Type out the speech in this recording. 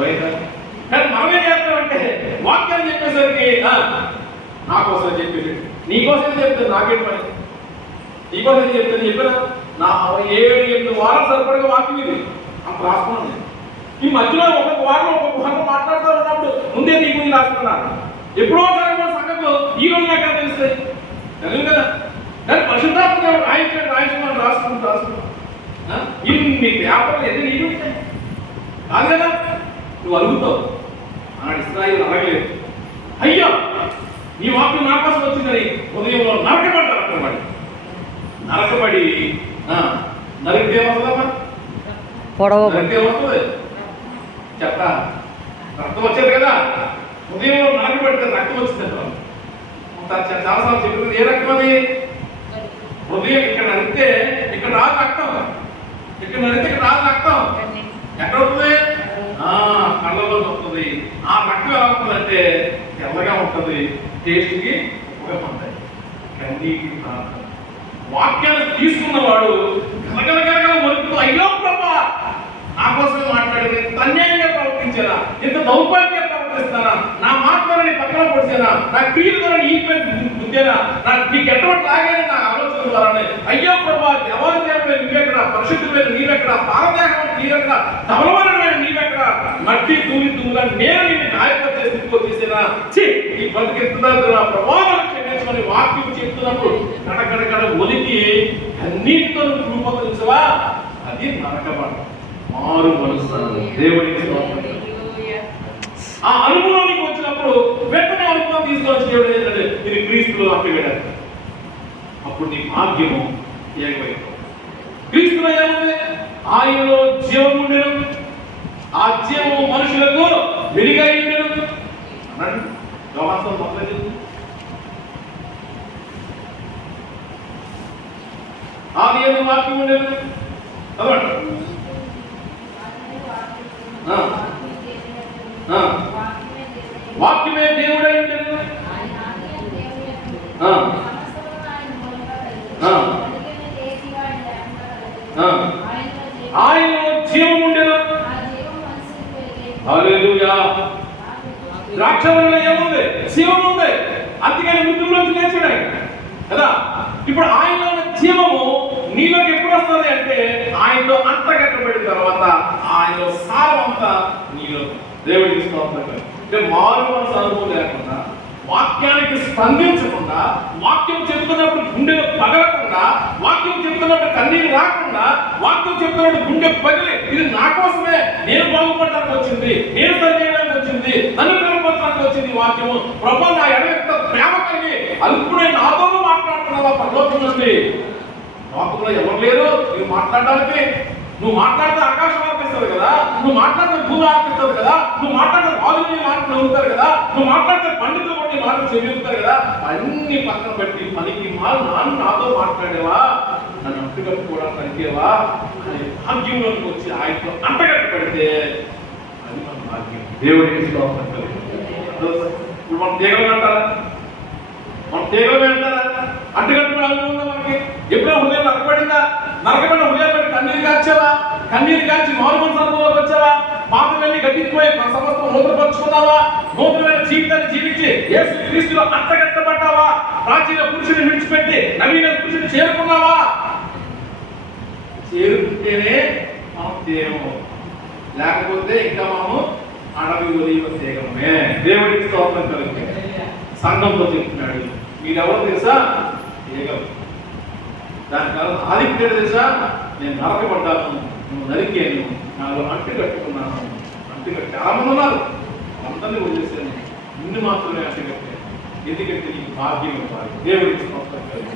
కానీ మనమే చేస్తామంటే వాక్యాన్ని చెప్పేసరికి నా కోసం చెప్పేది, నీకోసం చెప్తాను, నాకేం పని, నీకోసం చెప్తాను చెప్పిన నా 7-8 వారాలు సరిపడగా వాక్యం ఇది అంత రాసుకున్నాను. ఈ మధ్యలో ఒక్కొక్క వారం మాట్లాడుతూ ఉన్నప్పుడు ముందే నీకు నేను రాసుకున్నాను. ఎప్పుడో జరగబోయే సంగతులు ఈ రోజు నాకు తెలుస్తాయి, తెలియదు కదా. కానీ పరిశుద్ధాత్మ రాయించమని రాసుకున్నాను. ఇన్ని పేపర్లు ఎన్ని నీళ్ళు ఉంటాయి కాదు కదా. నువ్వు అడుగుతావు, ఆనాడు ఇశ్రాయేలు అడగలేదు, అయ్యా నీ వాక్యం నా కోసం వచ్చిందని ఉదయంలో నరకబడ్డారు అన్నమాట. నరకబడి నరికితే వస్తుందమ్మా, నరికితే వస్తుంది చెప్ప రక్తం వచ్చేది కదా. ఉదయంలో నరకబడితే రక్తం వచ్చింది. చాలాసార్లు చెప్పింది, ఏ రక్తం అది? ఉదయం ఇక్కడ నరికితే ఇక్కడ రాదు రక్తం, ఇక్కడ నరికితే ఇక్కడ రాదు రక్తం. ఎక్కడ వస్తుంది? కళ్ళలో వస్తుంది. ఆ రక్తం ఎలా ఉంటుందంటే తెల్లగా ఉంటుంది, టేస్ట్కి ఉపయోగపడతాయి. కన్నీటి వాక్యాన్ని తీసుకున్నవాడు గలగలగలగా వణుకుతూ, అయ్యో ప్రభా నా కోసమే మాట్లాడేది, అన్యాయంగా ప్రవర్తించారా, ఇంత దౌర్భాగ్యంగా ప్రవర్తిస్తానా, నా మాటలని పక్కన పొడిచానా, నా క్రియల ద్వారా నీపై బుద్దేనా, నీకు ఎటువంటి లాగానే నా ఆలోచన ద్వారానే, అయ్యో ప్రభా దేవాలయం నీవెక్కడ, పరిశుద్ధులైన నీవెక్కడ, పారదేహం నీవెక్కడ, ధవలమైన నీవెక్కడ, మట్టి దుమ్ముగా నేను నిన్ను గాయపరిచే స్థితికి వచ్చేసేనా, ఈ బతికెత్తున్నారు నా ప్రభావం క్షమించమని వాక్యం చెప్తున్నప్పుడు కడకడకడ ఒలికి అన్నిటితో రూపొందించవా, అది నరకబడ మారు మనసు. దేవుడికి ఆ అనుభవానికి వచ్చినప్పుడు వెంటనే అనుభవం తీసుకొచ్చి దేవుడు ఏంటంటే ఇది క్రీస్తులో అప్పివేడారు. అప్పుడు నీ భాగ్యము ఏకమైపోతుంది. క్రీస్తులో ఏముంది? ఆయనలో జీవము ఉండెను, ఆ జీవము మనుషులకు వెలుగై ఉండెను అన్నాడు. యోహాను మొదలు ఆది యందు వాక్యం ఉండెను అన్నాడు. వాక్యమే దేవుడై ఉండెను, ఆయనలో జీవం ఉండెను. హల్లెలూయా. ద్రాక్షవల్లిలో ఏముంది? జీవం ఉంది. అందుకని మృతుల్లోంచి లేచాడు ఆయన కదా. ఇప్పుడు ఆయనలో జీవము నీలోకి ఎప్పుడు వస్తుంది అంటే ఆయనలో అంతగట్టబడిన తర్వాత ఆయనలో సారం అంతా నీలో. దేవుడికి స్తోత్రం. అంటే మారు మనసు అనుభవం లేకుండా, వాక్యానికి స్పందించకుండా, వాక్యం చెప్తున్నప్పుడు గుండెలో పగలకుండా, వాక్యం చెప్తున్నప్పుడు కన్నీరు రాకుండా, వాక్యం చెప్తున్నప్పుడు గుండె పగిలి ఇది నా కోసమే, నేను బాగుపడడానికి వచ్చింది, నేను సరిచేయడానికి వచ్చింది, నన్ను కనుపరచడానికి వచ్చింది వాక్యము. ప్రభు నా ఎడత ప్రేమ కలిగి అల్పుడే నాతో మాట్లాడుతున్నావా పరలోకం నుండి? లోకంలో ఎవరు లేరు నువ్వు మాట్లాడడానికి. నువ్వు మాట్లాడితే ఆకాశం ఆర్పిస్తుంది కదా, నువ్వు మాట్లాడితే భూమి ఆర్పిస్తుంది కదా, నువ్వు మాట్లాడితే రాజులు నీ మాటలు నవ్వుతారు కదా, నువ్వు మాట్లాడితే పండితులు కూడా నీ మాటలు చెల్లిస్తారు కదా. అన్ని పక్కన పెట్టి పనికి నాతో మాట్లాడేవా, నన్ను అంటుకట్టుకోవడానికి అడిగేవా అనే భాగ్యంలోకి వచ్చి ఆయనతో అంటగట్టు పెడితే అది మన భాగ్యం. దేవుడికి ఇప్పుడు మనం తీగలు అంటారా? మనం తీగలు అంటారా? అంటుకట్టుకుని అనుకుందా మనకి? ఎప్పుడో హృదయం నరకబడిందా? నరకబడిన హృదయం పెట్టి కన్నీరు కాచావా? కన్నీరు కాచి మారు మనసు అనుభవంలోకి వచ్చావా? పాపలన్నీ గట్టిపోయి మన సమస్తం నూతనపరుచుకున్నావా? నూతనమైన జీవితాన్ని జీవించి యేసు క్రీస్తులో అంతగట్టబడ్డావా? ప్రాచీన పురుషుని విడిచిపెట్టి నవీన పురుషుని చేరుకున్నావా? చేరుకుంటేనే మనం తీయము, లేకపోతే ఇంకా మనము అడవి ఒలివ తీగమే. దేవుడికి స్తోత్రం కలిగి సంఘంలో చెప్తున్నాడు, మీరెవరు తెలుసా? తీగలు. దాని కాలం ఆదిత్యుడు తెలుసా? నేను నరకబడ్డాను, నువ్వు నరికాను, నాలో అంటు కట్టుకున్నాను. అంటుకట్టి చాలా మంది ఉన్నారు, అందరినీ వదిలేసాను, నిన్ను మాత్రమే అంటుకట్టాను. ఎందుకంటే నీకు భాగ్యం ఇవ్వాలి. దేవుడికి స్తోత్రం కలిగి